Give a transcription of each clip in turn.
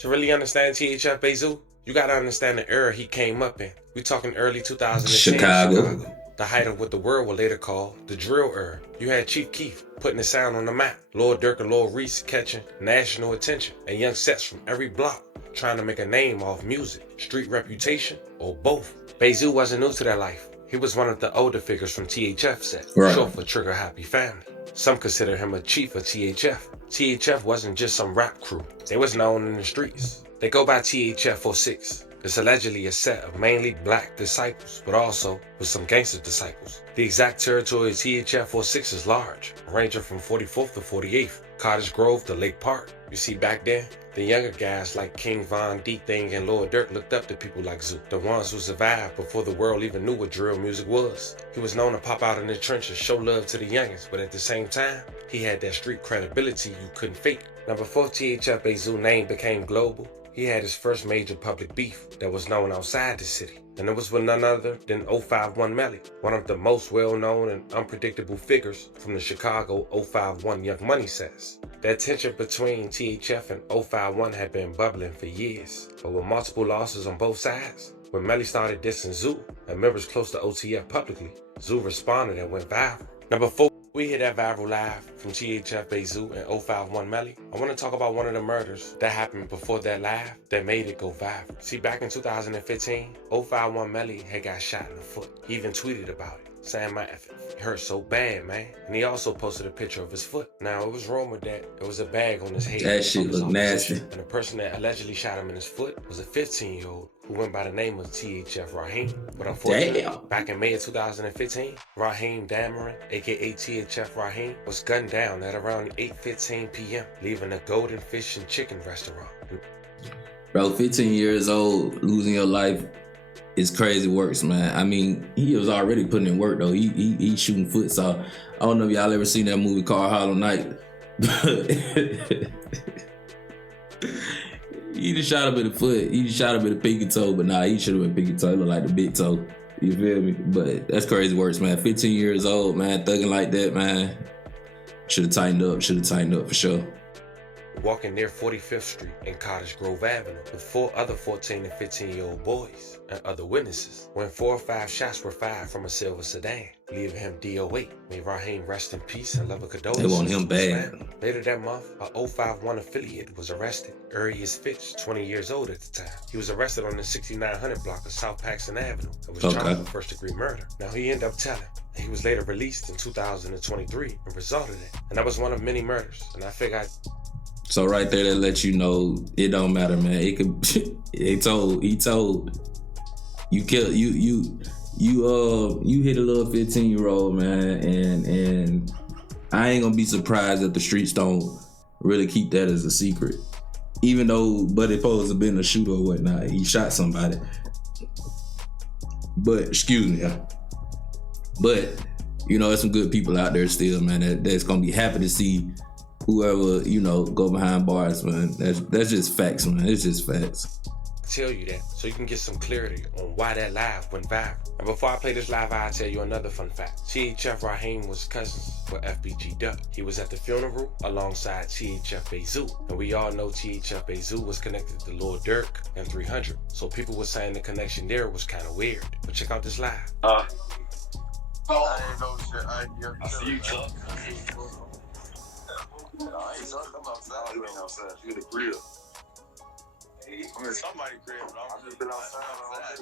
To really understand THF Bayzoo, you gotta understand the era he came up in. We talking early 2010 Chicago. The height of what the world would later call the drill era. You had Chief Keef putting the sound on the map, Lord Durk and Lord Reese catching national attention, and young sets from every block trying to make a name off music, street reputation, or both. Bayzoo wasn't new to that life. He was one of the older figures from THF set, short for Trigger Happy Family. Some consider him a chief of THF. THF wasn't just some rap crew. They was known in the streets. They go by THF 06. It's allegedly a set of mainly black disciples, but also with some gangster disciples. The exact territory of THF 06 is large, ranging from 44th to 48th, Cottage Grove to Lake Park. You see, back then, the younger guys like King Von, D-Thing, and Lord Durk looked up to people like Zoo, the ones who survived before the world even knew what drill music was. He was known to pop out in the trenches, show love to the youngins, but at the same time, he had that street credibility you couldn't fake. Now, before THF Bayzoo name became global, he had his first major public beef that was known outside the city, and it was with none other than 051 Melly, one of the most well-known and unpredictable figures from the Chicago 051 Young Money sets. That tension between THF and 051 had been bubbling for years, but with multiple losses on both sides, when Melly started dissing Zoo and members close to OTF publicly, Zoo responded and went viral. Now, before we hit that viral live from THF Bayzoo and 051 Melly, I want to talk about one of the murders that happened before that live that made it go viral. See, back in 2015, 051 Melly had got shot in the foot. He even tweeted about it, saying, "Man, it hurt so bad, man." And he also posted a picture of his foot. Now, it was rumored that there was a bag on his head. That shit looked nasty. And the person that allegedly shot him in his foot was a 15-year-old who went by the name of THF Raheem. But unfortunately, back in May of 2015, Raheem Dameron, aka THF Raheem, was gunned down at around 8:15 p.m., leaving a Golden Fish and Chicken restaurant. Bro, 15 years old, losing your life is crazy works, man. I mean, he was already putting in work, though. He shooting foot, so I don't know if y'all ever seen that movie called Hollow Knight. He just shot him in the foot. He just shot him in the pinky toe, but nah, he should have been pinky toe. He look like the big toe. You feel me? But that's crazy works, man. 15 years old, man, thugging like that, man. Should have tightened up for sure. Walking near 45th Street and Cottage Grove Avenue with 4 other 14 and 15-year-old boys and other witnesses when 4 or 5 shots were fired from a silver sedan, leaving him DOA. May Raheem rest in peace and love a condolence. They want him bad. Later that month, a 051 affiliate was arrested. Arius Fitch, 20 years old at the time. He was arrested on the 6900 block of South Paxton Avenue and was charged with first-degree murder. Now, he ended up telling. He was later released in 2023 and result of that. And that was one of many murders. And I figured so right there, that lets you know it don't matter, man. It could. He told you kill you hit a little 15-year-old, man, and I ain't gonna be surprised that the streets don't really keep that as a secret, even though Buddy Poe's have been a shooter or whatnot. He shot somebody, but excuse me, but you know, there's some good people out there still, man. That's gonna be happy to see whoever, you know, go behind bars, man. That's just facts, man. It's just facts. Tell you that so you can get some clarity on why that live went viral. And before I play this live, I'll tell you another fun fact. THF Raheem was cousins with FBG Duck. He was at the funeral alongside THF Bayzoo. And we all know THF Bayzoo was connected to Lord Durk and 300. So people were saying the connection there was kind of weird. But check out this live. I ain't no shit. I see you, Chuck. No, I ain't talking about outside. You ain't outside. You in the grill. I'm in somebody's crib, but I'm just been outside all day.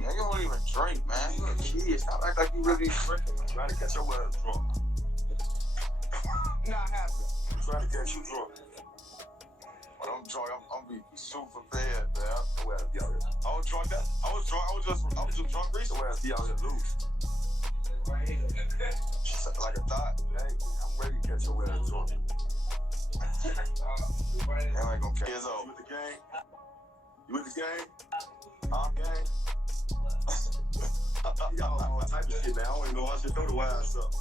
Man, you don't even drink, man. You a kid. Stop acting like you really drinking. I'm trying to catch your ass drunk. Not happening. I'm trying to catch you drunk. But I'm drunk. I'm be super bad, man. I was drunk. I was just drunk recently. I be out here loose. Like a thought. Hey, I'm ready to catch your ass drunk. I ain't gonna catch you. You with the game? You with the game? I'm game. Y'all all type of shit, man. I don't even know how shit throw the wild stuff.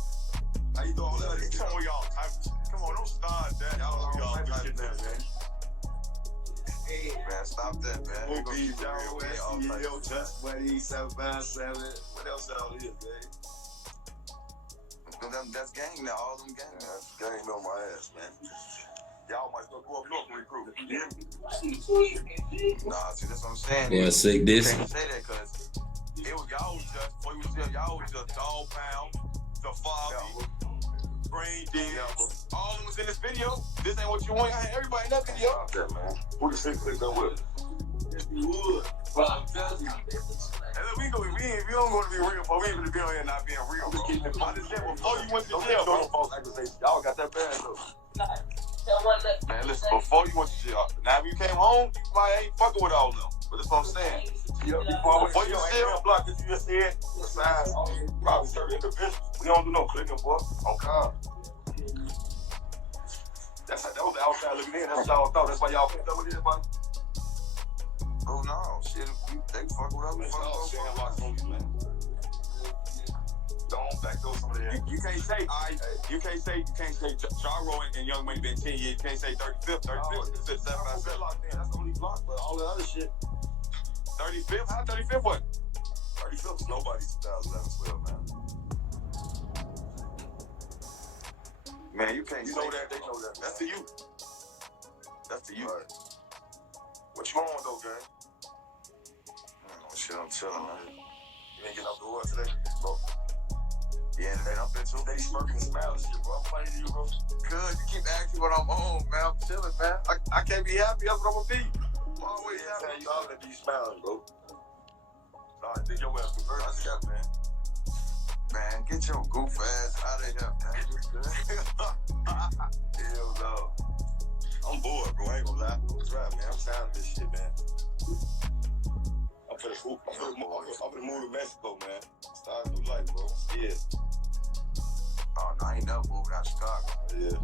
How you doing all that? Come on, y'all type of shit. Come on, don't start that. Y'all type of shit, man. Hey, man, stop that, man. We're gonna keep it real, man. Yo, Just Buddy, 757. What else out here, man? That's gang now. All them gang. That's gang on my ass, man. Y'all might still go up north and recruit. Nah, see, that's what I'm saying. Boy, sick this. You can't say that because y'all was just, before you was there, y'all was just Dog Pound, the Father, Brain Dead. All of them was in this video. This ain't what you want. I had everybody in that video. Yeah, man. Who the sick click that with? Yes, we would. Well, I'm telling you. And look, we don't want to be real, but we ain't gonna be on here not being real, bro. I just said before you went to jail, bro. False accusations. Y'all got that bad, though. Man, listen, before you went to jail, now if you came home, I ain't fucking with all of them. But that's what I'm saying. Before you jail, block that you just said, besides probably certain individuals, we don't do no clicking, boy. On God. That was the outside looking in. That's what y'all thought. That's why y'all picked up with everybody. Oh no, shit. They fuck with us. We fuck with us. Don't back those some of that. You can't say Jaro and Young Money been 10 years. You can't say 35th. 35th is 757. That's the only block, but all the other shit. 35th? How 35th what? 35th was nobody 2011, 12, man. Man, you can't say that. They know that. That's the youth. That's the youth. Right. What you on though, gang? Shit, I'm chilling, man. You ain't getting up the wood today? Bro. Yeah, man, I'm been 2 days smirking and smiling shit, bro. I'm funny to you, bro. Good, you keep asking what I'm on, man. I'm chilling, man. I can't be happy, that's what I'm gonna be. I'm always happy. You all that be smiling, bro. Nah, I think your ass converted. I got, man. Man, get your goof ass out of here, man. Hell no. I'm bored, bro. I ain't gonna lie. I'm trying, man. I'm tired of this shit, man. I'm finna move to Mexico, man. Start a new life, bro. Yeah. Oh, no, I ain't never moved out of Chicago. Yeah.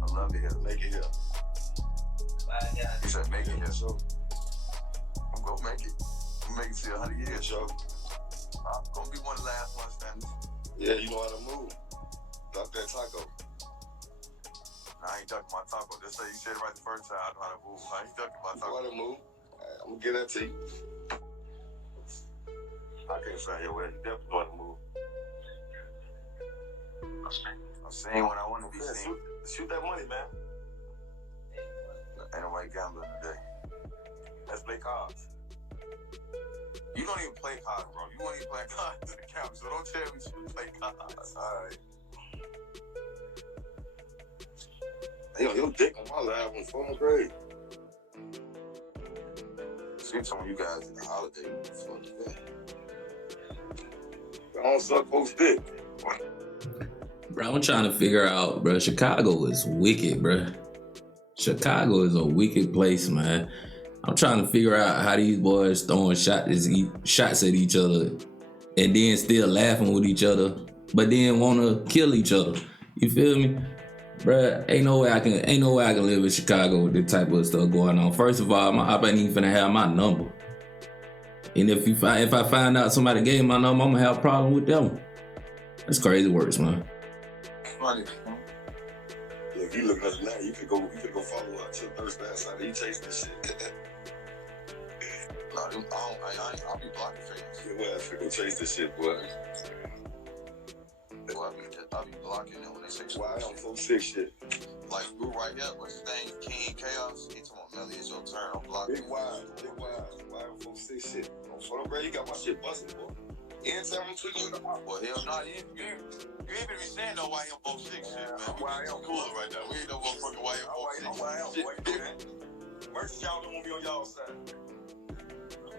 I love it here. Make it here. You said make it here. So I'm gonna make it. I'm gonna make it to 100 years, so I'm gonna be one of the last ones standing. Yeah, you know how to move. Duck that taco. Nah, I ain't ducking my taco. Just say you said it right the first time. I know how to move. I ain't ducking my taco. You know how to move. I'm gonna get that to you. I can't say your way. You definitely know how to move. I'm saying what I want to be seen. Shoot that money, man. Ain't nobody gambling today. Let's play cards. You don't even play cards, bro. You won't even play cards to the camp, so don't tell me you play cards. Alright. Yo, your dick on my lab in 4th grade. See some of you guys in the holiday. Fuck that. I don't suck folks' dick. Bro, I'm trying to figure out, bro. Chicago is wicked, bro. Chicago is a wicked place, man. I'm trying to figure out how these boys throwing shots at each other and then still laughing with each other, but then want to kill each other. You feel me? Bruh, ain't no way I can live in Chicago with this type of stuff going on. First of all, my op ain't even finna have my number. And if I find out somebody gave my number, I'm gonna have a problem with them. That's crazy works, man. Funny. Yeah, if you look at us now, you could go follow up to Thursday outside. He chasing this shit. I'll be blocking fans. Yeah, well, I go chase this shit, boy. I'll be blocking them when they say why I don't 4-6 shit. Like Blue right here, what's his name? King Chaos. He talking about Melly, it's your turn. I'm blocking. Big wide. Why I don't 4-6 shit? On photo, bro, you got my shit busting, boy. Anytime I'm tweaking. Well, hell nah, you ain't gonna be saying no YM 4-6 shit, man. Why I'm cooler right now. We ain't no motherfucking YM 4-6 shit, man. Mercy, y'all don't want me on y'all side.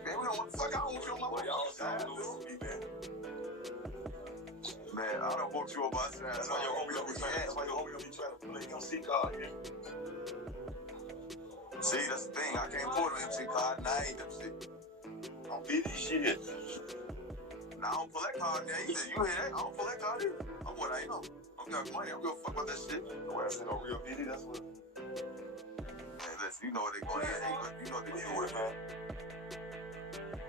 Man, we don't want the fuck. I don't want you on my y'all side. Man. Man, I don't want you on my side. That's why your homie don't be trying to play MC card, yeah. See, that's the thing. I can't pull the MC card, and I ain't MC. I'm BD shit. Now I don't pull that card there either. You hear that? I don't pull that card either. I'm what I know. I'm got money. I'm gonna fuck about that shit. The way I said on real BD, that's what. Hey, listen, you know what they going to hate, but you know what they do with it, man.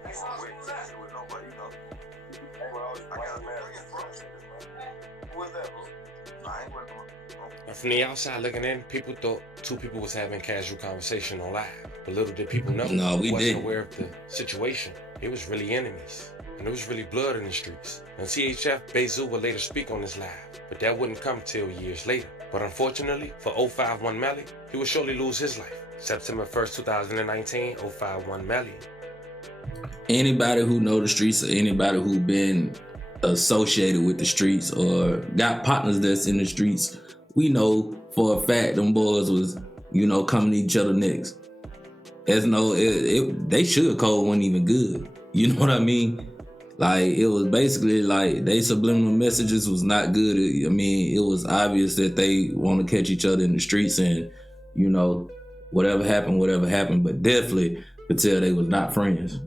They won't wait to shit with nobody, you know. I got a man. Who is that, bro? I ain't working with him. From the outside looking in, people thought two people was having casual conversation on live. But little did people know we wasn't didn't. aware of the situation. It was really enemies. and there was really blood in the streets. And THF Bayzoo would later speak on his live, but that wouldn't come till years later. But unfortunately, for 051 Melly, he would surely lose his life. September 1st, 2019, 051 Melly. Anybody who know the streets, or anybody who been associated with the streets or got partners that's in the streets, we know for a fact them boys was, coming to each other next. There's no, they sugarcoat wasn't even good. You know what I mean? Like, it was basically like they subliminal messages was not good. It was obvious that they want to catch each other in the streets and, whatever happened, but definitely could tell they was not friends.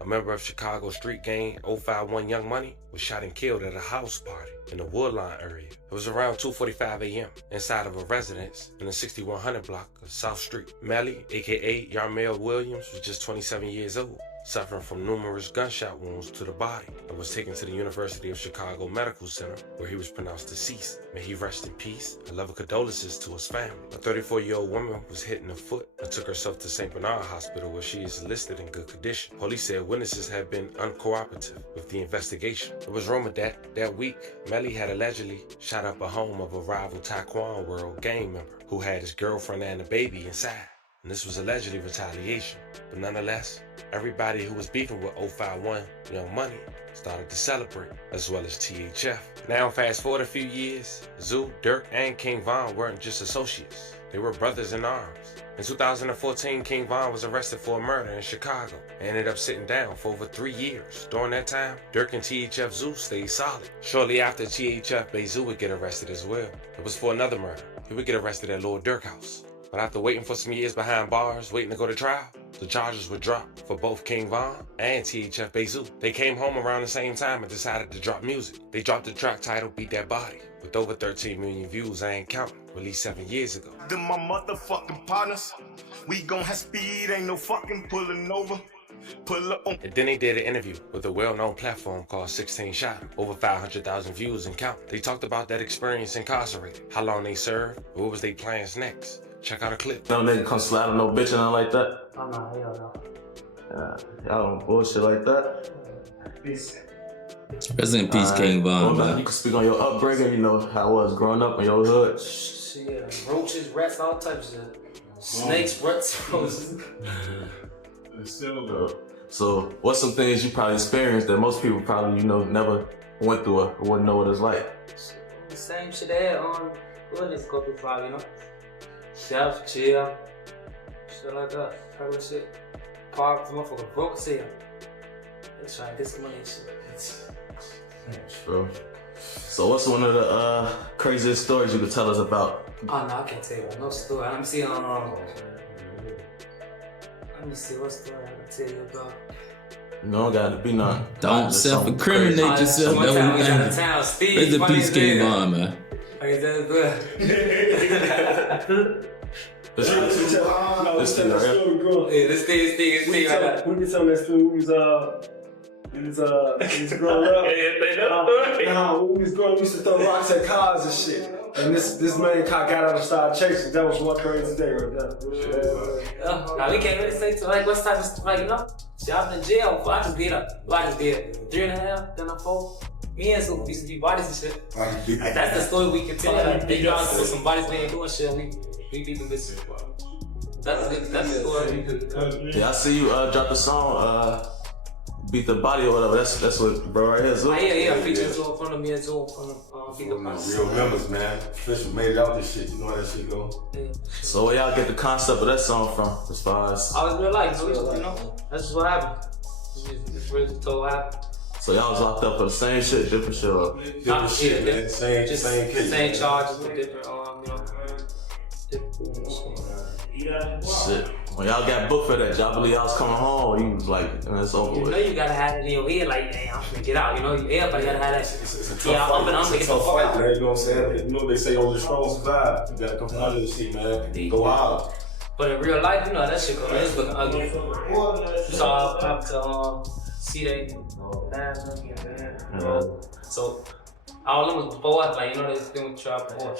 A member of Chicago street gang 051 Young Money was shot and killed at a house party in the Woodlawn area. It was around 2:45 a.m. inside of a residence in the 6100 block of South Street. Melly, aka Yarmel Williams, was just 27 years old, suffering from numerous gunshot wounds to the body, and was taken to the University of Chicago Medical Center, where he was pronounced deceased. May he rest in peace. I love condolences to his family. A 34-year-old woman was hit in the foot and took herself to St. Bernard Hospital, where she is listed in good condition. Police said witnesses had been uncooperative with the investigation. It was rumored that week, Melly had allegedly shot up a home of a rival Taekwondo World gang member who had his girlfriend and a baby inside. And this was allegedly retaliation. But nonetheless, everybody who was beefing with 051 Young Money started to celebrate, as well as THF. Now fast forward a few years, Zoo, Dirk, and King Von weren't just associates. They were brothers in arms. In 2014, King Von was arrested for a murder in Chicago and ended up sitting down for over 3 years. During that time, Dirk and THF Zoo stayed solid. Shortly after, THF Bayzoo would get arrested as well. It was for another murder. He would get arrested at Lord Dirk House. But after waiting for some years behind bars, waiting to go to trial, the charges were dropped for both King Von and THF Bayzoo. They came home around the same time and decided to drop music. They dropped the track titled Beat That Body, with over 13 million views, I ain't counting, released 7 years ago. Them my motherfucking partners. We gon' have speed, ain't no fucking pulling over. Pull up on. And then they did an interview with a well-known platform called 16 Shot, over 500,000 views and count. They talked about that experience incarcerated, how long they served, and what was their plans next. Check out a clip. No nigga come slide on no bitch and nothing like that. Oh no, hell no. Y'all don't bullshit like that. Peace. Rest in peace, King Von, man. You can speak on your upbringing, how it was growing up in your hood. Shit, roaches, rats, all types of shit. Snakes, reptiles. So, what's some things you probably experienced that most people probably, never went through or wouldn't know what it's like? The same shit they had on, what is go through probably, Chef, chill, shit like that, regular shit. Park, motherfucker broke as hell. They trying to get some money and shit. True. So what's one of the craziest stories you could tell us about? Oh no, I can't tell you about no story. Let me see what story I can tell you about. No, gotta be none. Don't self-incriminate yourself. One time we was out of Rest town, Steve. in peace, King Von, man. Okay, that's good. This thing right here. Yeah, this thing right there. We be telling that story. We was growing up. When we was growing up, we used to throw rocks at cars and shit. And this main car got out and started chasing. That was one crazy day right there. Now we can't really say to what type of stuff, shit, I've been in jail. I just did 3.5, then 4. Me and Zoom used to be bodies and shit. That's the story we can tell. They got to put some bodies being doing shit. We beat the bitches. That's the story. Yeah, I see you drop the song, Beat the Body or whatever. That's what bro right here. Zoom. Yeah, featuring Zoom from me and Zoom from Beat the Body. Real members, man. Official made it out this shit. You know how that shit go. Yeah. So where y'all get the concept of that song from, as far as? I was real life, that's just what happened. It's really told what happened. So y'all was locked up for the same shit, different shit. Different shit, man. Same case. Same charges with different, Shit. When y'all got booked for that, y'all believe y'all was coming home, you was like, it's over with. You gotta have it in your head, like, hey, I'm finna get out, everybody gotta have that shit. It's a tough fight, man. You know what I'm saying? They say only the strong survive. You gotta come from under the seat, man. Go out. But in real life, that shit is looking ugly. So I have to see that. So all of them was before, like, they was doing trial before.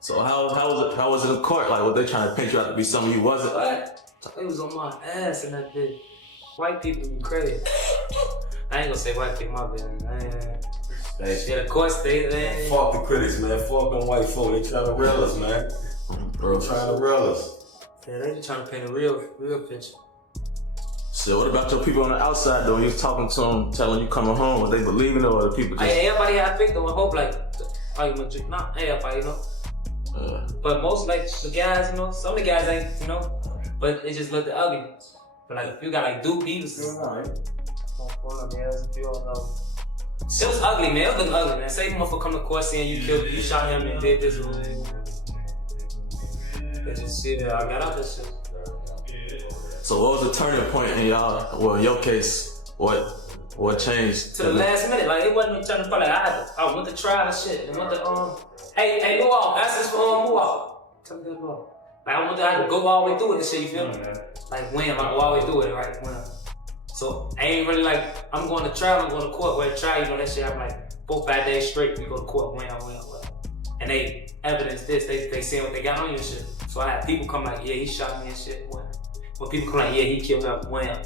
So how was it in court? Like, were they trying to paint you out to be something you wasn't? What? It was on my ass in that bitch. White people be crazy. I ain't gonna say white people, my bad, man. Yeah, of course they. Fuck the critics, man. Fuck them white folk. They trying to rail us, man. Bro, trying to rail us. Yeah, they just trying to paint a real picture. So what about your people on the outside though? You was talking to them, telling you coming home. Was they believing it or the people just... Everybody had faith though. I hope like, not everybody, you know. But most like the guys, you know, some of the guys ain't, you know, but it just looked ugly. But like if you got like Duke beats, shit was ugly, man. It was looking ugly, man. Say motherfucker come to court saying you killed him, you shot him and did this. They just see that I got out this shit. So what was the turning point in y'all? Well, in your case, what changed? To the last minute, like it wasn't a turning point. Like I went to trial and shit, and went to hey, Mual, ask this for Mual. Tell me that Mual. Like I had to go all the way through it and shit. You feel me? Like when I go all the way through it, right? When. So I ain't really like I'm going to trial, I'm going to court. Where trial, you know that shit. I'm like 4-5 days straight. We go to court, when. And they evidence this. They saying what they got on you and shit. So I had people come like, yeah, he shot me and shit. When people come like, yeah, he killed him, when.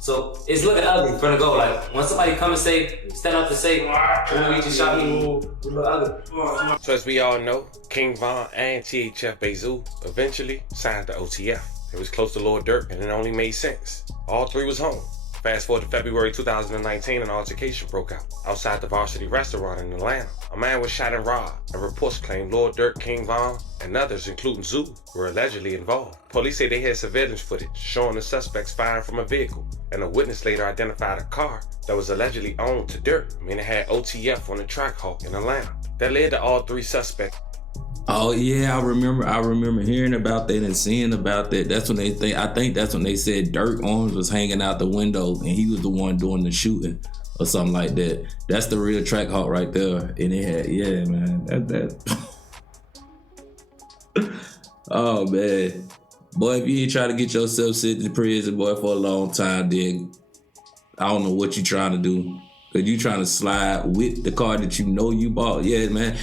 So it's looking ugly from the go. Like when somebody come and stand up and say, he just shot me, we look ugly. So as we all know, King Von and THF Bayzoo eventually signed the OTF. It was close to Lord Durk and it only made sense. All three was home. Fast forward to February 2019, an altercation broke out outside the Varsity restaurant in Atlanta. A man was shot and robbed, and reports claim Lord Durk, King Von, and others, including Zoo, were allegedly involved. Police say they had surveillance footage showing the suspects firing from a vehicle, and a witness later identified a car that was allegedly owned to Durk. I mean, it had OTF on the Trackhawk in Atlanta. That led to all three suspects. Oh yeah, I remember hearing about that and seeing about that. That's when I think that's when they said Durk arms was hanging out the window and he was the one doing the shooting or something like that. That's the real Trackhawk right there. And it had, yeah, man, that. Oh man, boy, if you ain't trying to get yourself sent in prison, boy, for a long time, then I don't know what you trying to do. Cause you trying to slide with the car that you know you bought. Yeah, man.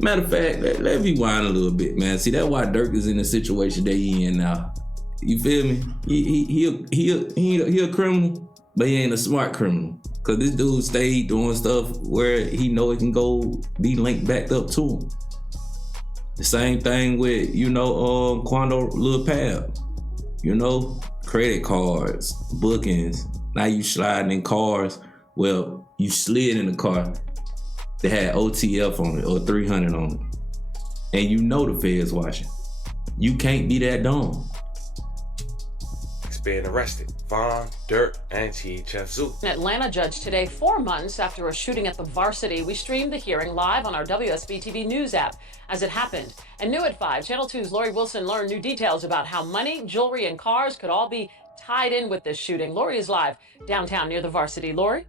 Matter of fact, let me whine a little bit, man. See, that's why Durk is in the situation that he in now. You feel me? He a criminal, but he ain't a smart criminal. Cause this dude stayed doing stuff where he know it can go be linked back up to him. The same thing with, Quando Lil Pab. Credit cards, bookings. Now you sliding in cars. Well, you slid in a car that had OTF on it or 300 on it. And the feds watching. You can't be that dumb. Being arrested. Von, Durk, and THF Zoo. An Atlanta judge today, 4 months after a shooting at the Varsity. We streamed the hearing live on our WSB TV News app as it happened. And new at 5, Channel 2's Lori Wilson learned new details about how money, jewelry, and cars could all be tied in with this shooting. Lori is live downtown near the Varsity. Lori?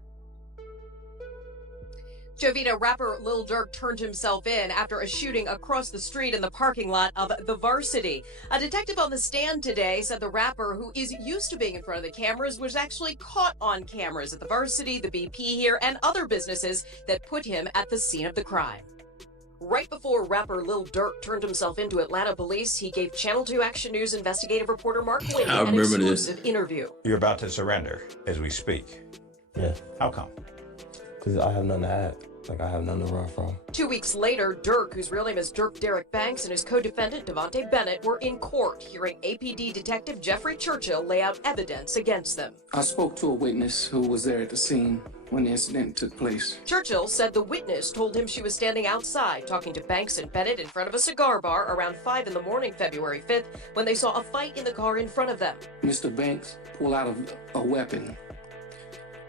Jovita, rapper Lil Durk turned himself in after a shooting across the street in the parking lot of the Varsity. A detective on the stand today said the rapper, who is used to being in front of the cameras, was actually caught on cameras at the Varsity, the BP here, and other businesses that put him at the scene of the crime. Right before rapper Lil Durk turned himself into Atlanta police, he gave Channel 2 Action News investigative reporter Mark Whitney an exclusive interview. You're about to surrender as we speak. Yeah. How come? Because I have nothing to add. I have nothing to run from. 2 weeks later, Durk, whose real name is Dirk Derek Banks, and his co-defendant, Devontae Bennett, were in court, hearing APD Detective Jeffrey Churchill lay out evidence against them. I spoke to a witness who was there at the scene when the incident took place. Churchill said the witness told him she was standing outside talking to Banks and Bennett in front of a cigar bar around 5 in the morning, February 5th, when they saw a fight in the car in front of them. Mr. Banks pulled out a weapon.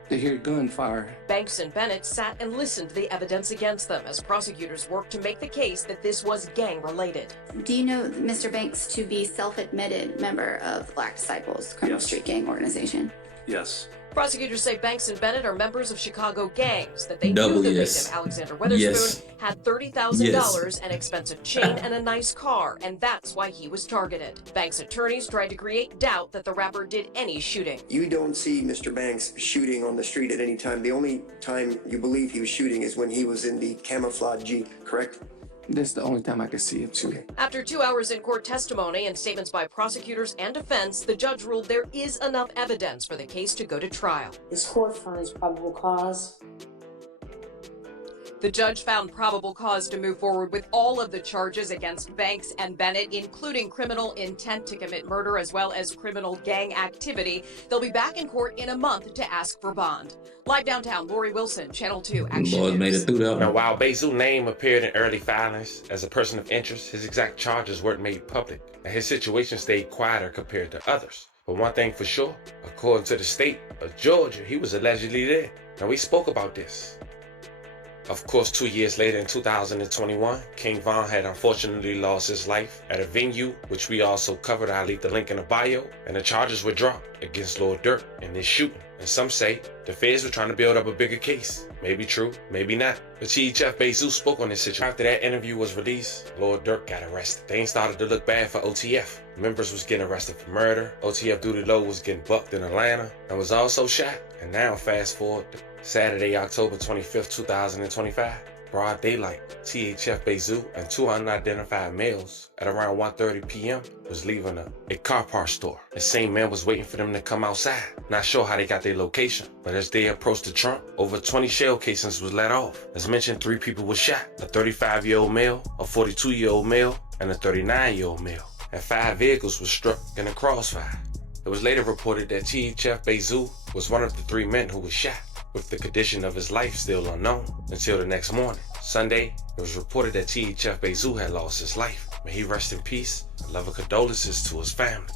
They hear gunfire. Banks and Bennett sat and listened to the evidence against them as prosecutors worked to make the case that this was gang-related. Do you know Mr. Banks to be self-admitted member of the Black Disciples criminal street gang organization? Yes. Prosecutors say Banks and Bennett are members of Chicago gangs, that they knew the victim, Alexander Weatherspoon, had $30,000, an expensive chain, and a nice car, and that's why he was targeted. Banks' attorneys tried to create doubt that the rapper did any shooting. You don't see Mr. Banks shooting on the street at any time. The only time you believe he was shooting is when he was in the camouflage Jeep, correct? This is the only time I could see him too. After 2 hours in court testimony and statements by prosecutors and defense, the judge ruled there is enough evidence for the case to go to trial. This court finds probable cause. The judge found probable cause to move forward with all of the charges against Banks and Bennett, including criminal intent to commit murder as well as criminal gang activity. They'll be back in court in a month to ask for bond. Live downtown, Lori Wilson, Channel 2 Action Boys News. made it through that one. Now, while Bayzoo's name appeared in early filings as a person of interest, his exact charges weren't made public, and his situation stayed quieter compared to others. But one thing for sure, according to the state of Georgia, he was allegedly there. Now, we spoke about this. Of course, 2 years later in 2021, King Von had unfortunately lost his life at a venue, which we also covered. I'll leave the link in the bio. And the charges were dropped against Lord Durk in this shooting. And some say the feds were trying to build up a bigger case. Maybe true, maybe not. But THF Bayzoo spoke on this situation. After that interview was released, Lord Durk got arrested. Things started to look bad for OTF. Members was getting arrested for murder. OTF Duty Low was getting bucked in Atlanta and was also shot. And now fast forward to Saturday, October 25th, 2025. Broad daylight, THF Bayzoo and two unidentified males at around 1:30 p.m. was leaving a car parts store. The same man was waiting for them to come outside. Not sure how they got their location, but as they approached the trunk, over 20 shell casings was let off. As mentioned, 3 people were shot: a 35-year-old male, a 42-year-old male, and a 39-year-old male. And 5 vehicles were struck in a crossfire. It was later reported that THF Bayzoo was one of the 3 men who was shot, with the condition of his life still unknown until the next morning. Sunday, it was reported that THF Bayzoo had lost his life. May he rest in peace, and love and condolences to his family.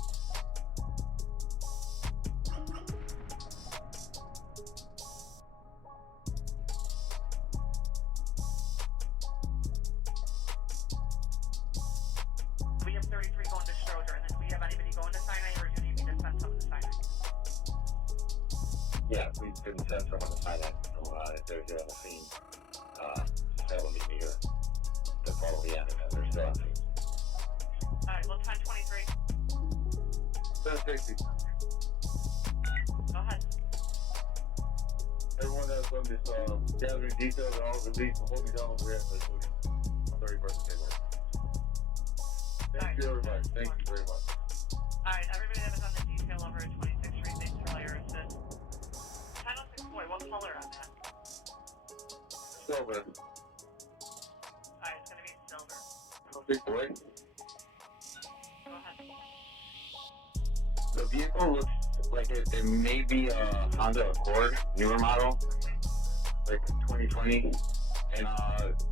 We have 33 going to Schroeder, and then we have anybody going to Sinai, or do you need me to send someone to Sinai? Yeah, we can send someone to Sinai. So if they're on the scene, just have them meet me here to follow the end, and they're still on scene. Alright, well, 1023. 1060. Go ahead. Everyone that's on this gathering details, all the leads will hold me down over here at the 31st table. Thank you, everybody. Thank you very much. Alright, everybody that was on the detail over at 26th Street, thanks for all your assist. 1006 boy, what color on that? Silver. Alright, it's gonna be silver. Big boy. Go ahead. The vehicle looks like it may be a Honda Accord, newer model, like 2020. And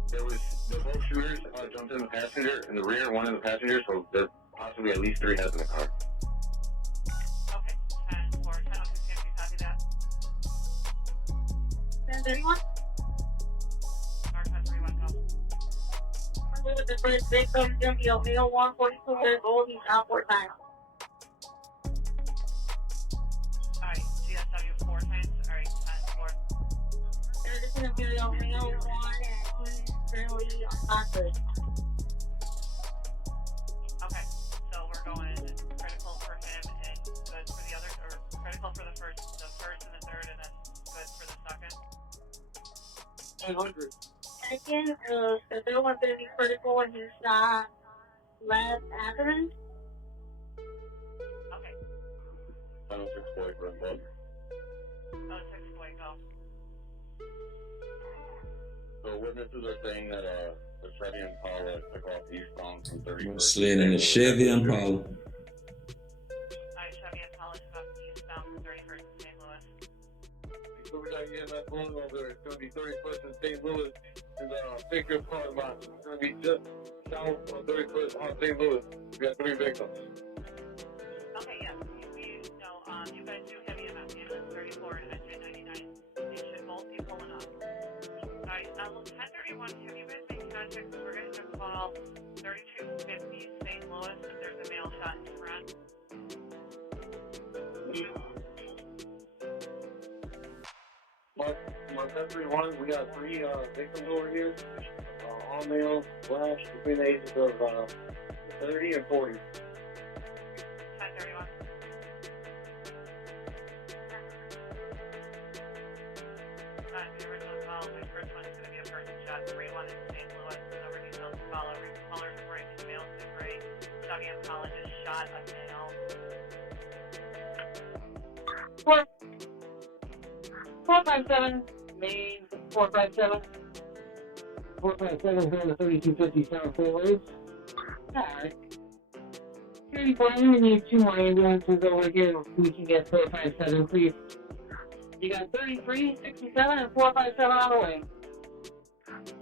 the both shooters jumped in the passenger, in the rear, one in the passenger, so there's possibly at least 3 heads in the car. Okay, 10-4, 1006, can you copy that? 1031? Mark 1031, go. With the first victim, Jimmy male 142 years old, he's out for time. Alright, GSW 4 times, alright, 10-4. This is a male 1 and he's currently unconscious. Okay, so we're going critical for him and good for the others, or critical for the first and the third, and then good for the second? 800. Second, the third one's going to be critical and he's not left abdomen. Okay. 106 boy for above. 106 boy, go. So witnesses are saying that the Chevy Impala took off eastbound from 31st. Slid in the Chevy Impala. Alright, Chevy Impala took off eastbound from 31st in St. Louis. So we got EMS going over there. It's going to be 31st in St. Louis. And Baker parking lot. It's going to be just south on 31st on St. Louis. We got 3 victims. Okay, yeah. We know, you guys do have EMS, ambulance 34 and SJ 99. They should both be pulling up. Alright, 1031, have you guys made contact? We're going to call 3250 St. Louis if there's a male shot in front. Mark 1031, we got 3 victims over here. All male, black, between the ages of 30 and 40. 1031. The original call, the first one is going to be a person shot. 3-1 in St. Louis, over details. County oncologist shot a male. 457, Main 457. 457 going to 3250 South Forward. Alright. 34, I'm going to need 2 more ambulances over here. We can get 457, please. You got 33, 67, and 457 on the way.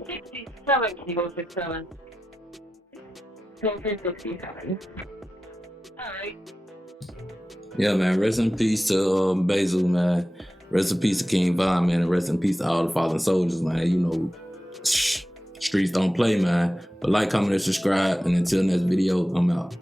67, can you go 67? Go for 67. Alright. Yeah, man. Rest in peace to Bayzoo, man. Rest in peace to King Von, man. And rest in peace to all the fallen soldiers, man. You know, streets don't play, man. But like, comment, and subscribe. And until next video, I'm out.